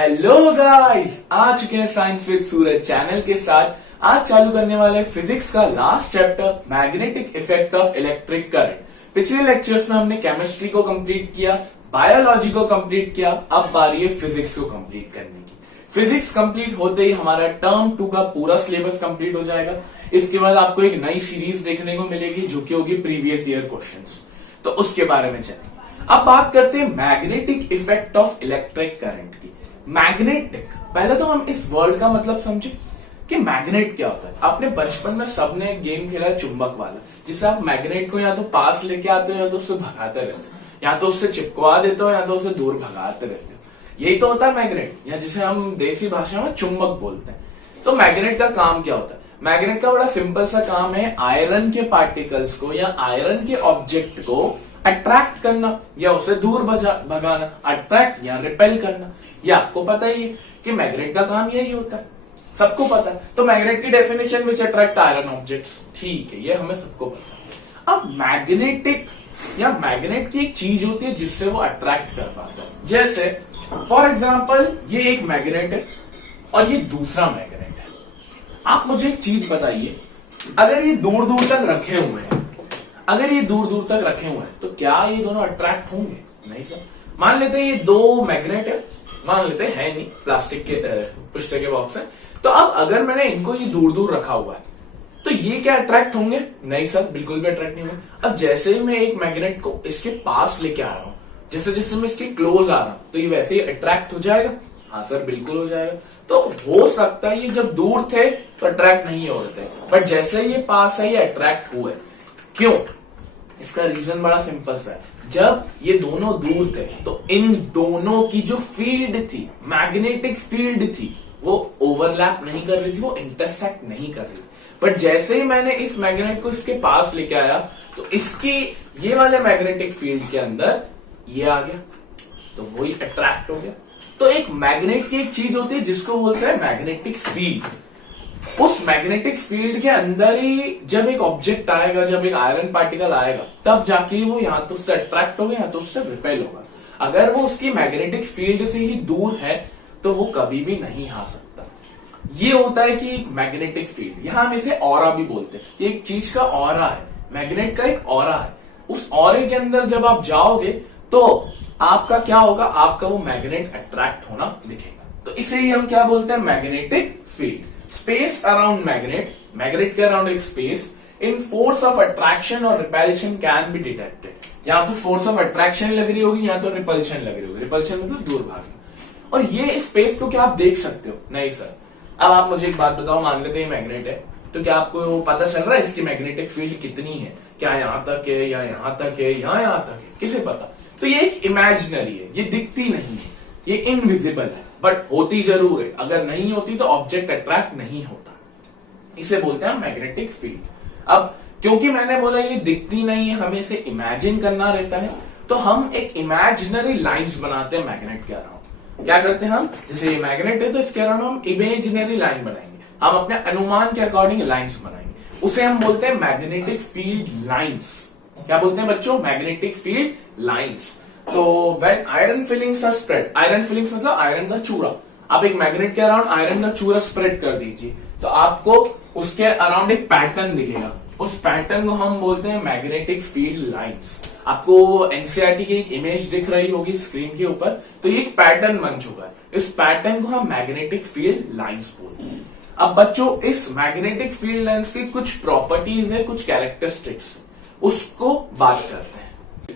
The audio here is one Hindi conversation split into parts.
हेलो गाइस, आ चुके हैं साइंस विद सूरज चैनल के साथ। आज चालू करने वाले फिजिक्स का last chapter magnetic effect of electric current. पिछले लेक्चर्स में हमने केमिस्ट्री को कंप्लीट किया, बायोलॉजी को कंप्लीट किया, अब बारी है फिजिक्स को कंप्लीट करने की। फिजिक्स कंप्लीट होते ही हमारा टर्म 2 का पूरा सिलेबस कंप्लीट हो जाएगा। इसके बाद आपको एक नई सीरीज देखने को मिलेगी जो कि होगी प्रीवियस ईयर क्वेश्चंस। तो उसके बारे में चलेंगे। अब बात करते हैं magnetic effect of electric current की। मैग्नेटिक, पहले तो हम इस वर्ड का मतलब समझे कि मैग्नेट क्या होता है। आपने बचपन में सबने गेम खेला है चुंबक वाला, जिससे आप मैग्नेट को या तो पास लेके आते हो या तो उससे भगाते रहते हो, या तो उससे चिपकवा देते हो या तो उससे दूर भगाते रहते हो। यही तो होता है मैग्नेट, या जिसे हम देसी भाषा में चुंबक बोलते हैं। तो मैग्नेट का काम क्या होता है? मैग्नेट का बड़ा सिंपल सा काम है आयरन के पार्टिकल्स को या आयरन के ऑब्जेक्ट को अट्रैक्ट करना या उसे दूर भगाना, अट्रैक्ट या रिपेल करना। ये आपको पता ही है कि मैग्नेट का काम यही होता है, सबको पता है। तो मैग्नेट की definition which attract iron objects, ठीक है, ये हमें सबको पता है। अब मैग्नेटिक या मैग्नेट की एक चीज होती है जिससे वो अट्रैक्ट कर पाता है। जैसे फॉर एग्जाम्पल ये एक मैग्नेट है और ये दूसरा मैग्नेट है। आप मुझे एक चीज बताइए, अगर ये दूर दूर तक रखे हुए हैं, अगर ये दूर दूर तक रखे हुए हैं तो क्या ये दोनों अट्रैक्ट होंगे? नहीं सर। मान लेते हैं ये दो मैग्नेट है, मान लेते हैं नहीं, प्लास्टिक के पुष्टे के बॉक्स है। तो अब अगर मैंने इनको ये दूर दूर रखा हुआ है तो ये क्या अट्रैक्ट होंगे? नहीं सर, बिल्कुल भी अट्रैक्ट नहीं होंगे। अब जैसे ही मैं एक मैग्नेट को इसके पास लेके आ रहा हूं, जैसे जैसे मैं इसके क्लोज आ रहा हूं, तो ये वैसे ही अट्रैक्ट हो जाएगा। हाँ सर, बिल्कुल हो जाएगा। तो हो सकता है ये जब दूर थे तो अट्रैक्ट नहीं हो रहे थे, बट जैसे ये पास है ये अट्रैक्ट हुए। क्यों? इसका रीजन बड़ा सिंपल सा है। जब ये दोनों दूर थे तो इन दोनों की जो फील्ड थी, मैग्नेटिक फील्ड थी, वो ओवरलैप नहीं कर रही थी, वो इंटरसेक्ट नहीं कर रही थी। बट जैसे ही मैंने इस मैग्नेट को इसके पास लेके आया तो इसकी ये वाले मैग्नेटिक फील्ड के अंदर ये आ गया, तो वही अट्रैक्ट हो गया। तो एक मैग्नेट की एक चीज होती है जिसको बोलते हैं मैग्नेटिक फील्ड। उस मैग्नेटिक फील्ड के अंदर ही जब एक ऑब्जेक्ट आएगा, जब एक आयरन पार्टिकल आएगा, तब जाके वो या तो उससे अट्रैक्ट होगा या तो उससे रिपेल होगा। अगर वो उसकी मैग्नेटिक फील्ड से ही दूर है तो वो कभी भी नहीं आ सकता। ये होता है कि मैग्नेटिक फील्ड, यहां हम इसे ऑरा भी बोलते हैं कि एक चीज का ऑरा है, मैग्नेट का एक ऑरा है। उस ऑरे के अंदर जब आप जाओगे तो आपका क्या होगा? आपका वो मैग्नेट अट्रैक्ट होना दिखेगा। तो इसे ही हम क्या बोलते हैं? Magnetic field. Space around magnet, magnet के अराउंड एक space in force of attraction और रिपल्शन कैन बी डिटेक्टेड। या तो फोर्स ऑफ अट्रैक्शन लग रही होगी या तो रिपल्शन लग रही होगी। रिपल्शन मतलब दूर भागना। और ये स्पेस को क्या आप देख सकते हो? नहीं सर। अब आप मुझे एक बात बताओ, मान लेते हैं मैग्नेट है, तो क्या आपको पता चल रहा है इसकी मैग्नेटिक फील्ड कितनी है? क्या यहां तक है या यहां तक है या यहां तक है? किसे पता? तो ये एक इमेजिनरी है, ये दिखती नहीं है, ये इनविजिबल है, बट होती जरूर है। अगर नहीं होती तो ऑब्जेक्ट अट्रैक्ट नहीं होता। इसे बोलते हैं मैग्नेटिक फील्ड। अब क्योंकि मैंने बोला ये दिखती नहीं है, हमें इसे इमेजिन करना रहता है, तो हम एक इमेजिनरी लाइंस बनाते हैं मैग्नेट के अराउंड। क्या करते हैं हम? जैसे ये मैग्नेट है तो इसके अराउंड हम इमेजिनरी लाइन बनाएंगे, हम अपने अनुमान के अकॉर्डिंग लाइंस बनाएंगे। उसे हम बोलते हैं मैग्नेटिक फील्ड लाइंस। क्या बोलते हैं बच्चों? Magnetic field lines. तो when iron filings are spread, iron filings मतलब आयरन का चूरा। आप एक मैग्नेट के अराउंड आयरन का चूरा स्प्रेड कर दीजिए तो आपको उसके अराउंड एक पैटर्न दिखेगा। उस पैटर्न को हम बोलते हैं मैग्नेटिक फील्ड लाइंस। आपको एनसीईआरटी की एक इमेज दिख रही होगी स्क्रीन के ऊपर, तो ये एक पैटर्न बन चुका है। इस पैटर्न को हम मैग्नेटिक फील्ड लाइंस बोलते हैं। अब बच्चों, इस मैग्नेटिक फील्ड लाइंस की कुछ प्रॉपर्टीज है, कुछ कैरेक्टरिस्टिक्स, उसको बात करते हैं।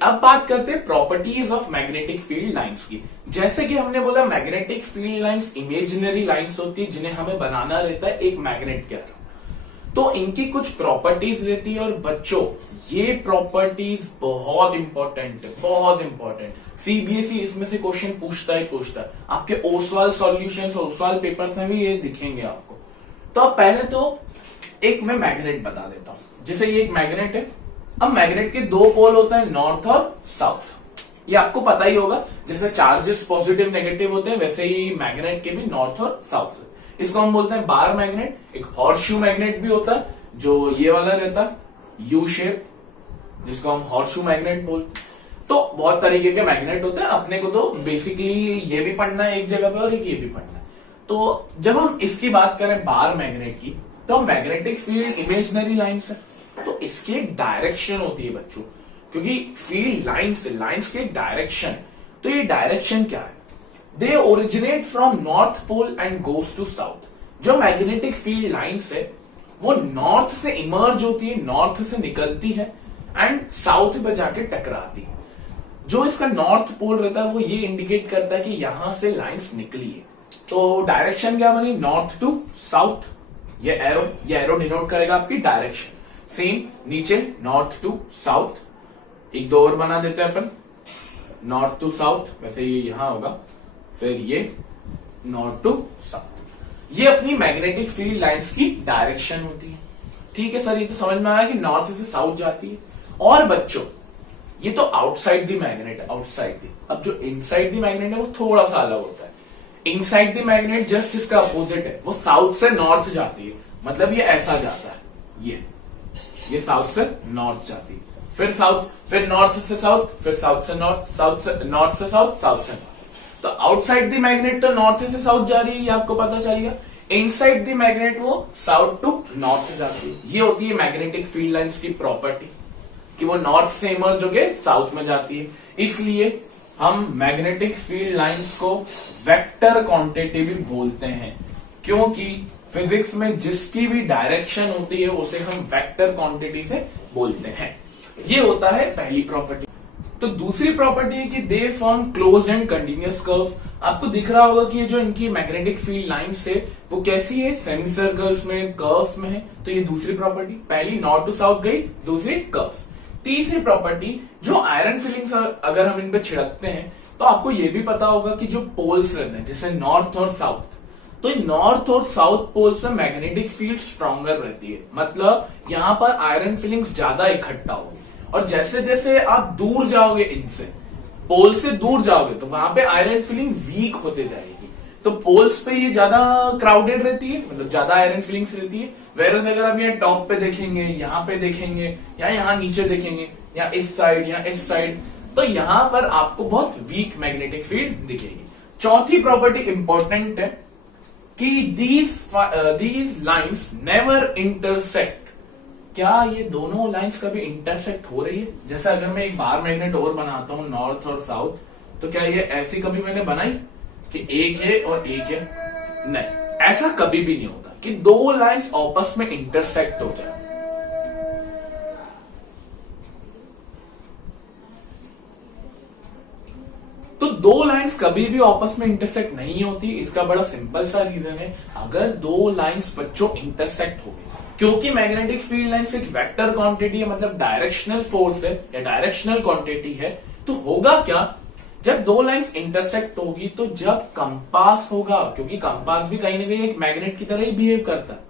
अब बात करते हैं properties of magnetic field lines की। जैसे कि हमने बोला magnetic field lines imaginary lines होती है जिन्हें हमें बनाना रहता है एक मैग्नेट के अराउंड। तो इनकी कुछ प्रॉपर्टीज रहती है। और बच्चों, ये प्रॉपर्टीज बहुत इंपॉर्टेंट है, बहुत इंपॉर्टेंट। सीबीएसई इसमें से क्वेश्चन पूछता ही पूछता है। आपके ओसवाल सॉल्यूशंस और ओसवाल पेपर्स में भी ये दिखेंगे आपको। तो अब पहले तो एक मैं मैग्नेट बता देता हूं। जैसे ये एक मैग्नेट है। अब मैग्नेट के दो पोल होते हैं, नॉर्थ और साउथ। ये आपको पता ही होगा, जैसे चार्जेस पॉजिटिव नेगेटिव होते हैं वैसे ही मैग्नेट के भी नॉर्थ और साउथ। इसको हम बोलते हैं बार मैग्नेट। एक हॉर्सशू मैग्नेट भी होता है जो ये वाला रहता है, यू शेप, जिसको हम हॉर्सशू मैग्नेट बोलते हैं। तो बहुत तरीके के मैग्नेट होते हैं, अपने को तो बेसिकली ये भी पढ़ना है एक जगह पे और एक ये भी पढ़ना है। तो जब हम इसकी बात करें बार मैग्नेट की, तो मैग्नेटिक फील्ड इमेजिनरी लाइंस है, तो इसकी एक डायरेक्शन होती है बच्चों, क्योंकि फील्ड लाइंस की एक डायरेक्शन, तो ये डायरेक्शन क्या है, they originate from north pole and goes to south. जो मैग्नेटिक फील्ड लाइंस है वो नॉर्थ से इमर्ज होती है, नॉर्थ से निकलती है एंड साउथ पे जाके टकराती है। जो इसका नॉर्थ पोल रहता है वो ये इंडिकेट करता है कि यहां से लाइंस निकली है। तो डायरेक्शन क्या बनी, नॉर्थ टू साउथ। ये एरो डिनोट करेगा आपकी डायरेक्शन। सेम नीचे नॉर्थ टू साउथ, एक दो और बना देते हैं अपन, नॉर्थ टू साउथ, वैसे ये यहां होगा, फिर ये नॉर्थ टू साउथ। ये अपनी मैग्नेटिक फील्ड लाइंस की डायरेक्शन होती है। ठीक है सर, ये तो समझ में आया कि नॉर्थ से साउथ जाती है। और बच्चों ये तो आउटसाइड दी मैग्नेट है, आउटसाइड दी। अब जो इनसाइड दी मैग्नेट है वो थोड़ा सा अलग होता है। इनसाइड दी मैग्नेट जस्ट इसका अपोजिट है, वो साउथ से नॉर्थ जाती है, मतलब ये ऐसा जाता है, ये साउथ से नॉर्थ जाती है, फिर नॉर्थ से साउथ, फिर साउथ से नॉर्थ, नॉर्थ से साउथ, साउथ से नॉर्थ। तो आउटसाइड दी मैग्नेट तो नॉर्थ से साउथ जा रही है, ये आपको पता चल गया। इनसाइड दी मैग्नेट वो साउथ टू नॉर्थ जाती है। ये होती है मैग्नेटिक फील्ड लाइंस की प्रॉपर्टी, कि वो नॉर्थ से इमर्ज होके साउथ में जाती है। इसलिए हम मैग्नेटिक फील्ड लाइंस को वेक्टर क्वांटिटी भी बोलते हैं, क्योंकि फिजिक्स में जिसकी भी डायरेक्शन होती है उसे हम वेक्टर क्वांटिटी से बोलते हैं। ये होता है पहली प्रॉपर्टी। तो दूसरी प्रॉपर्टी है कि they form closed end continuous curves. आपको दिख रहा होगा कि ये जो इनकी मैग्नेटिक फील्ड लाइंस है वो कैसी है, सेमी सर्कल्स में, कर्व्स में है। तो ये दूसरी प्रॉपर्टी, पहली नॉर्थ टू साउथ गई, दूसरी कर्व्स। तीसरी प्रॉपर्टी, जो आयरन फिलिंग्स अगर हम इन पे छिड़कते हैं तो आपको ये भी पता होगा कि जो पोल्स रहते हैं जैसे नॉर्थ और साउथ, तो नॉर्थ और साउथ पोल्स में मैग्नेटिक फील्ड स्ट्रॉन्गर रहती है, मतलब यहां पर आयरन फिलिंग्स ज्यादा इकट्ठा होगी। और जैसे जैसे आप दूर जाओगे इनसे, पोल से दूर जाओगे, तो वहां पे आयरन फिलिंग वीक होते जाएगी। तो पोल्स पे ये ज्यादा क्राउडेड रहती है, मतलब ज्यादा आयरन फिलिंग्स रहती है। वेरस अगर आप यहाँ टॉप पे देखेंगे, यहाँ पे देखेंगे, या यहाँ नीचे देखेंगे, या इस साइड या इस साइड, तो यहाँ पर आपको बहुत वीक मैग्नेटिक फील्ड दिखेगी। चौथी प्रॉपर्टी इंपॉर्टेंट है कि दीज लाइंस नेवर इंटरसेक्ट। क्या ये दोनों लाइंस कभी इंटरसेक्ट हो रही है? जैसे अगर मैं एक बार मैग्नेट और बनाता हूं नॉर्थ और साउथ, तो क्या ये ऐसी कभी मैंने बनाई कि एक है और एक है? नहीं, ऐसा कभी भी नहीं होता कि दो लाइंस आपस में इंटरसेक्ट हो जाए। तो दो लाइंस कभी भी आपस में इंटरसेक्ट नहीं होती। इसका बड़ा सिंपल सा रीजन है, अगर दो लाइंस बच्चों इंटरसेक्ट हो गई, क्योंकि मैग्नेटिक फील्ड लाइंस एक वेक्टर क्वांटिटी है, मतलब डायरेक्शनल फोर्स है या डायरेक्शनल क्वांटिटी है, तो होगा क्या, जब दो लाइंस इंटरसेक्ट होगी तो जब कंपास होगा, क्योंकि कंपास भी कहीं ना कहीं एक मैग्नेट की तरह ही बिहेव करता है,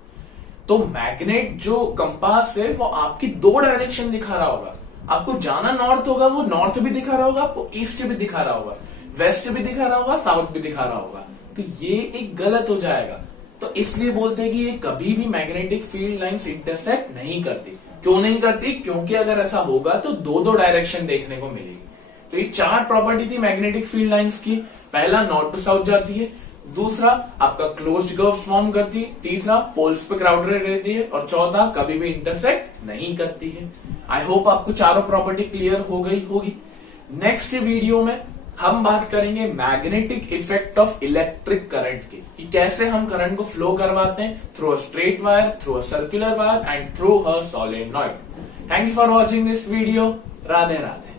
तो मैग्नेट जो कंपास है वो आपकी दो डायरेक्शन दिखा रहा होगा। आपको जाना नॉर्थ होगा, वो नॉर्थ भी दिखा रहा होगा, आपको ईस्ट भी दिखा रहा होगा, वेस्ट भी दिखा रहा होगा, साउथ भी दिखा रहा होगा। तो ये एक गलत हो जाएगा। तो इसलिए बोलते हैं कि ये कभी भी मैग्नेटिक फील्ड लाइंस इंटरसेक्ट नहीं करती। क्यों नहीं करती? क्योंकि अगर ऐसा होगा तो दो दो डायरेक्शन देखने को मिलेगी। तो ये चार प्रॉपर्टी थी मैग्नेटिक फील्ड लाइंस की। पहला, नॉर्थ टू साउथ जाती है, दूसरा आपका क्लोज्ड कर्व फॉर्म करती है, तीसरा पोल्स पे क्राउडेड रहती है, और चौथा कभी भी इंटरसेक्ट नहीं करती है। आई होप आपको चारों प्रॉपर्टी क्लियर हो गई होगी। नेक्स्ट वीडियो में हम बात करेंगे magnetic effect of electric current की, कि कैसे हम करंट को फ्लो करवाते हैं through a straight wire, through a circular wire and through a solenoid. Thank you for watching this video. Radhe Radhe.